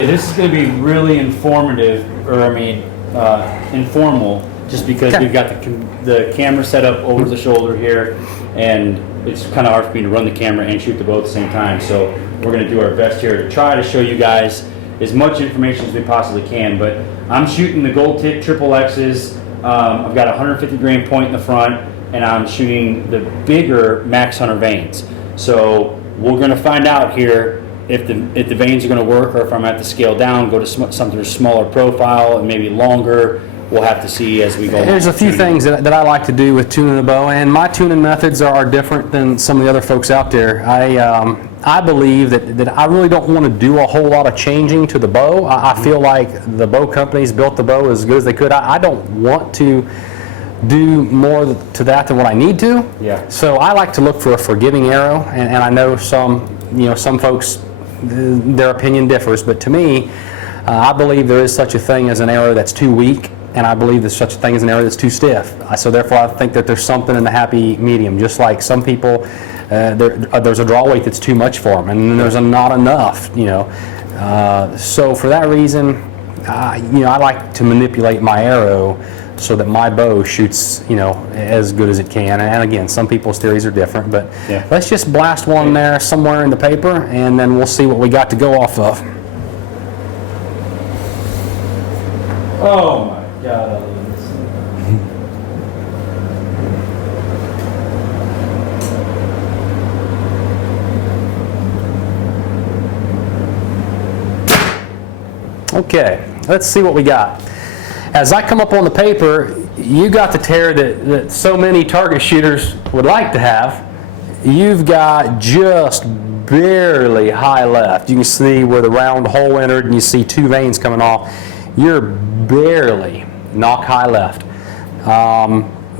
This is going to be really informative, or informal, just because we've got the camera set up over the shoulder here, and it's kind of hard for me to run the camera and shoot the bow at the same time. So we're going to do our best here to try to show you guys as much information as we possibly can. But I'm shooting the Gold Tip Triple X's. I've got a 150 grain point in the front, and I'm shooting the bigger Max Hunter vanes. So we're going to find out here if the vanes are going to work, or if I'm going to have to scale down, go to something smaller profile and maybe longer. We'll have to see as we go. There's a few things that I like to do with tuning the bow, and my tuning methods are different than some of the other folks out there. I believe that I really don't want to do a whole lot of changing to the bow. I feel like the bow companies built the bow as good as they could. I don't want to do more to that than what I need to. Yeah. So I like to look for a forgiving arrow, and I know some folks, their opinion differs, but to me, I believe there is such a thing as an arrow that's too weak, and I believe there's such a thing as an arrow that's too stiff. So therefore I think that there's something in the happy medium. Just like some people, there's a draw weight that's too much for them, and then there's a not enough, so for that reason, I like to manipulate my arrow so that my bow shoots, as good as it can. And again, some people's theories are different, but let's just blast one there somewhere in the paper, and then we'll see what we got to go off of. Oh my God, I love this. Okay, let's see what we got. As I come up on the paper, you got the tear that so many target shooters would like to have. You've got just barely high left. You can see where the round hole entered, and you see two vanes coming off. You're barely knock high left.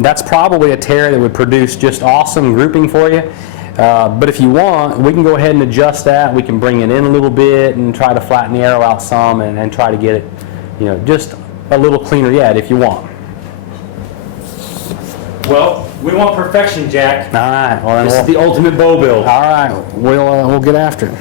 That's probably a tear that would produce just awesome grouping for you. But if you want, we can go ahead and adjust that. We can bring it in a little bit and try to flatten the arrow out some, and try to get it, just a little cleaner yet if you want. Well, we want perfection, Jack. All right. Well, then This is the ultimate bow build. all right. We'll get after it.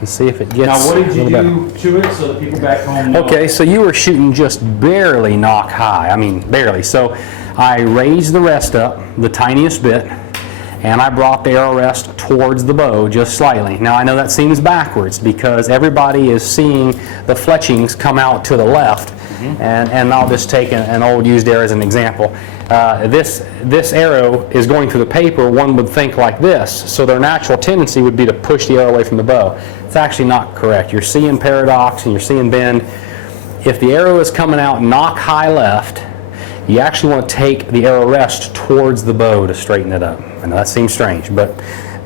And see if it gets. Now, what did you a little do to it so the people back home know? Okay, so you were shooting just barely knock high. I mean, barely. So I raised the rest up the tiniest bit, and I brought the arrow rest towards the bow just slightly. Now, I know that seems backwards because everybody is seeing the fletchings come out to the left. And I'll just take an old used arrow as an example. This arrow is going through the paper, one would think like this, so their natural tendency would be to push the arrow away from the bow. It's actually not correct. You're seeing paradox and you're seeing bend. If the arrow is coming out knock high left, you actually want to take the arrow rest towards the bow to straighten it up. I know that seems strange, but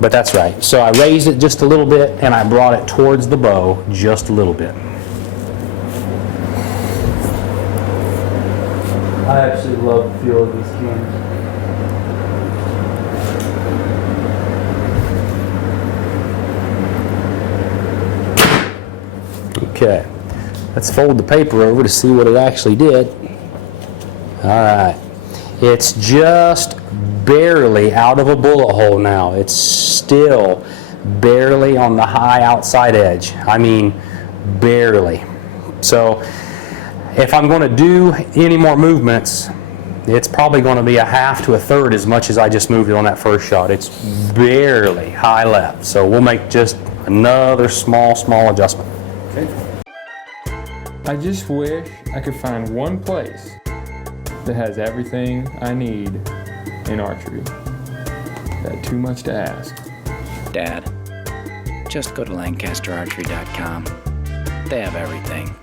that's right. So I raised it just a little bit, and I brought it towards the bow just a little bit. I absolutely love the feel of these cans. Okay, let's fold the paper over to see what it actually did. All right, it's just barely out of a bullet hole now. It's still barely on the high outside edge. I mean, barely. So if I'm going to do any more movements, it's probably going to be a half to a third as much as I just moved it on that first shot. It's barely high left. So we'll make just another small adjustment. Okay. I just wish I could find one place that has everything I need in archery. That too much to ask. Dad, just go to LancasterArchery.com. They have everything.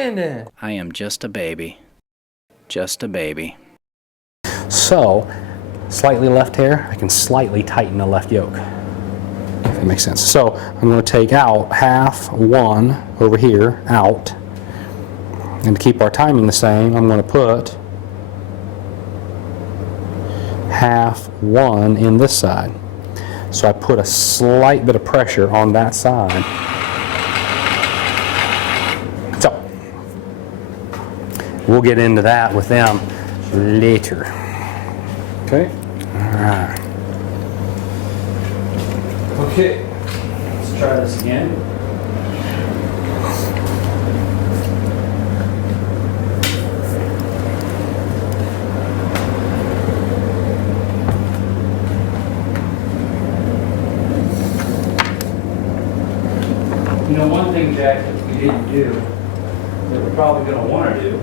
Landon. I am just a baby. Just a baby. So, slightly left here, I can slightly tighten the left yoke. If that makes sense. So, I'm going to take out half one over here, out. And to keep our timing the same, I'm going to put half one in this side. So I put a slight bit of pressure on that side. So, we'll get into that with them later. Okay? Alright. Okay, let's try this again. You know, one thing, Jack, that we didn't do, that we're probably going to want to do,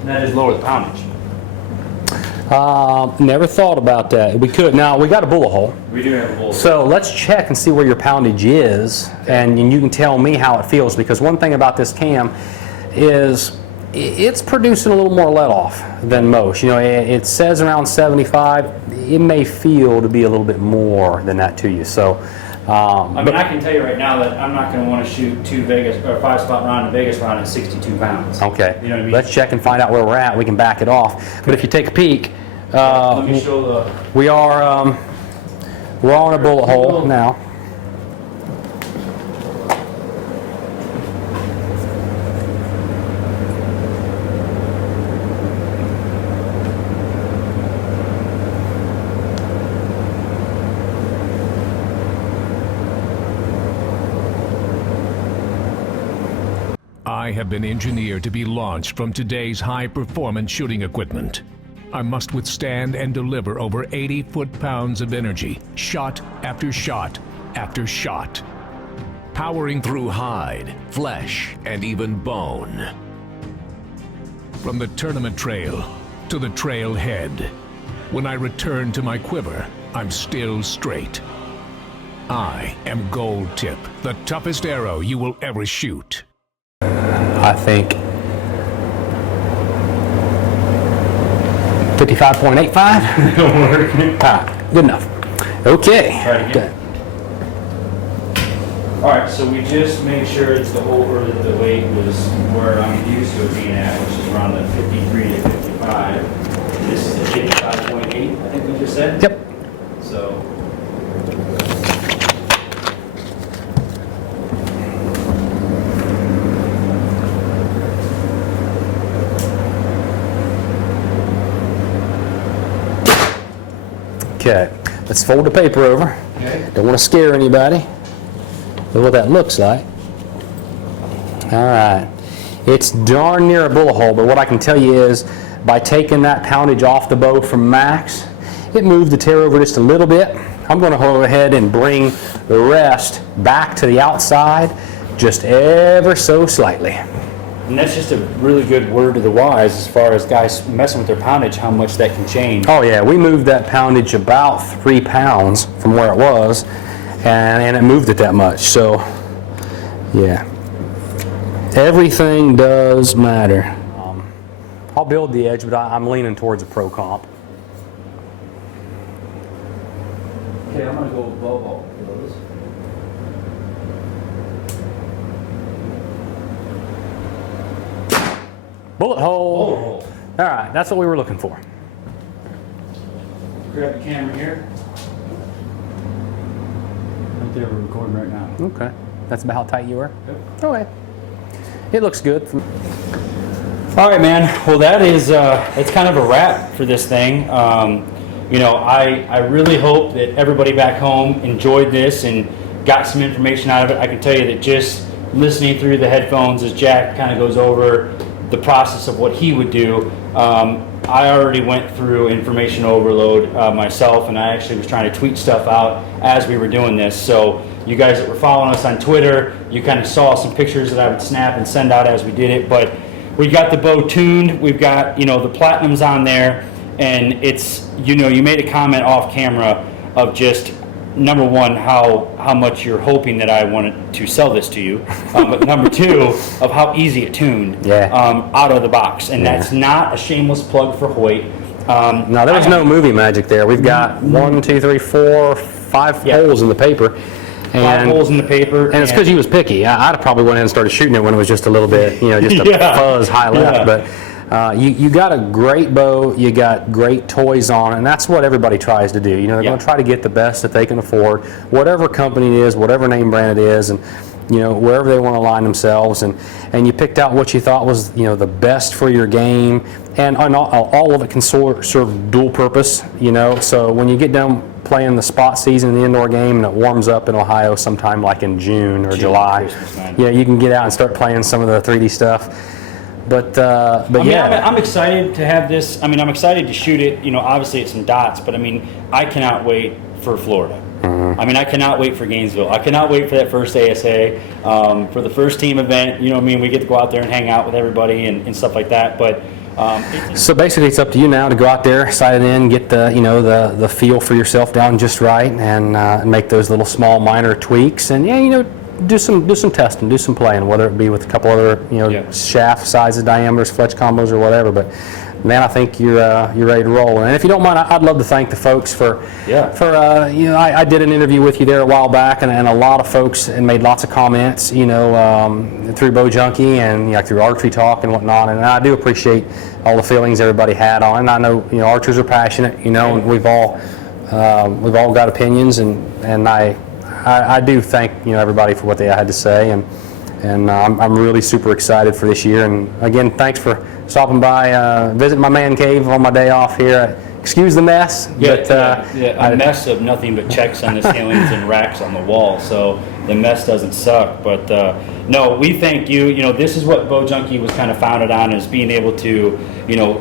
and that is lower the poundage. Never thought about that. We could. Now, we got a bullet hole. We do have a bullet. So let's check and see where your poundage is, and you can tell me how it feels, because one thing about this cam is it's producing a little more let off than most. You know, it says around 75. It may feel to be a little bit more than that to you. So, I mean, I can tell you right now that I'm not going to want to shoot 2 Vegas or 5-spot round in Vegas round at 62 pounds. okay, You know what I mean? let's check and find out where we're at. We can back it off. But if you take a peek, Let me show the. we are we're on a bullet hole now. I have been engineered to be launched from today's high-performance shooting equipment. I must withstand and deliver over 80 foot-pounds of energy, shot after shot after shot, powering through hide, flesh, and even bone. From the tournament trail to the trail head, when I return to my quiver, I'm still straight. I am Gold Tip, the toughest arrow you will ever shoot. I think 55.85. Don't work. Good enough. Okay. Try it again. All right, so we just made sure it's the whole, or that the weight was where I'm used to it being at, which is around the 53 to 55. This is the 55.8, I think we just said. Yep. So. Okay. Let's fold the paper over. Okay. Don't want to scare anybody. Look what that looks like. All right. It's darn near a bullet hole, but what I can tell you is by taking that poundage off the bow from max, it moved the tear over just a little bit. I'm going to go ahead and bring the rest back to the outside just ever so slightly. And that's just a really good word to the wise as far as guys messing with their poundage, how much that can change. Oh yeah, we moved that poundage about 3 pounds from where it was, and it moved it that much. So, yeah, everything does matter. I'll build the edge, but I'm leaning towards a pro comp. Okay, I'm going to go above all of those. Bullet hole. Bullet hole. All right, that's what we were looking for. Grab the camera here. Right there, we're recording right now. Okay, that's about how tight you were? Yep. Okay. It looks good. All right, man. Well, that is it's kind of a wrap for this thing. You know, I really hope that everybody back home enjoyed this and got some information out of it. I can tell you that just listening through the headphones as Jack kind of goes over the process of what he would do, I already went through information overload myself, and I actually was trying to tweet stuff out as we were doing this. So you guys that were following us on Twitter, you kind of saw some pictures that I would snap and send out as we did it. But we got the bow tuned. We've got, you know, the platinums on there, and it's, you know, you made a comment off camera of just, number one, how much you're hoping that I wanted to sell this to you, but number two, of how easy it tuned out of the box. And that's not a shameless plug for Hoyt. No, there was no movie magic there. We've got 1, 2, 3, 4, 5 holes in the paper. 5 holes in the paper. And it's because he was picky. I'd have probably went ahead and started shooting it when it was just a little bit, just a fuzz high left. But you got a great bow, you got great toys on, and that's what everybody tries to do. They're going to try to get the best that they can afford, whatever company it is, whatever name brand it is, and wherever they want to align themselves. And you picked out what you thought was the best for your game, and all of it can serve dual purpose. So when you get done playing the spot season in the indoor game and it warms up in Ohio sometime like in June or July, you can get out and start playing some of the 3D stuff. But I'm excited to have this. I'm excited to shoot it. Obviously it's some dots, but I cannot wait for Florida. I cannot wait for Gainesville. I cannot wait for that first ASA, for the first team event. We get to go out there and hang out with everybody and stuff like that. But so basically, it's up to you now to go out there, sight it in, get the feel for yourself down just right, and make those little small minor tweaks, and do some testing, do some playing, whether it be with a couple other shaft sizes, diameters, fletch combos, or whatever. But man, I think you're ready to roll. And if you don't mind, I'd love to thank the folks for I did an interview with you there a while back, and a lot of folks made lots of comments, through Bow Junkie and through Archery Talk and whatnot. And I do appreciate all the feelings everybody had on. And I know archers are passionate, and we've all got opinions, and I do thank everybody for what they had to say, and I'm really super excited for this year. And again, thanks for stopping by, visiting my man cave on my day off here. Excuse the mess. A mess of nothing but checks on the ceilings and racks on the wall, so the mess doesn't suck. But no, we thank you. This is what Bow Junkie was kind of founded on, is being able to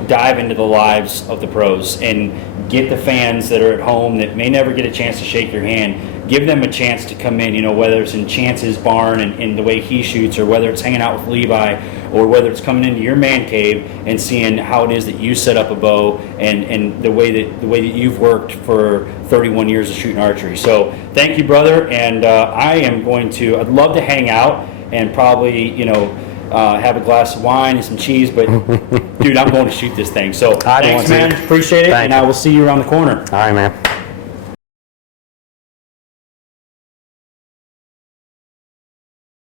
dive into the lives of the pros and get the fans that are at home that may never get a chance to shake your hand, give them a chance to come in, whether it's in Chance's barn and the way he shoots, or whether it's hanging out with Levi, or whether it's coming into your man cave and seeing how it is that you set up a bow and the way that you've worked for 31 years of shooting archery. So thank you, brother, and I'd love to hang out and probably, have a glass of wine and some cheese, but dude, I'm going to shoot this thing. So thanks, man. Appreciate it, and I will see you around the corner. All right, man.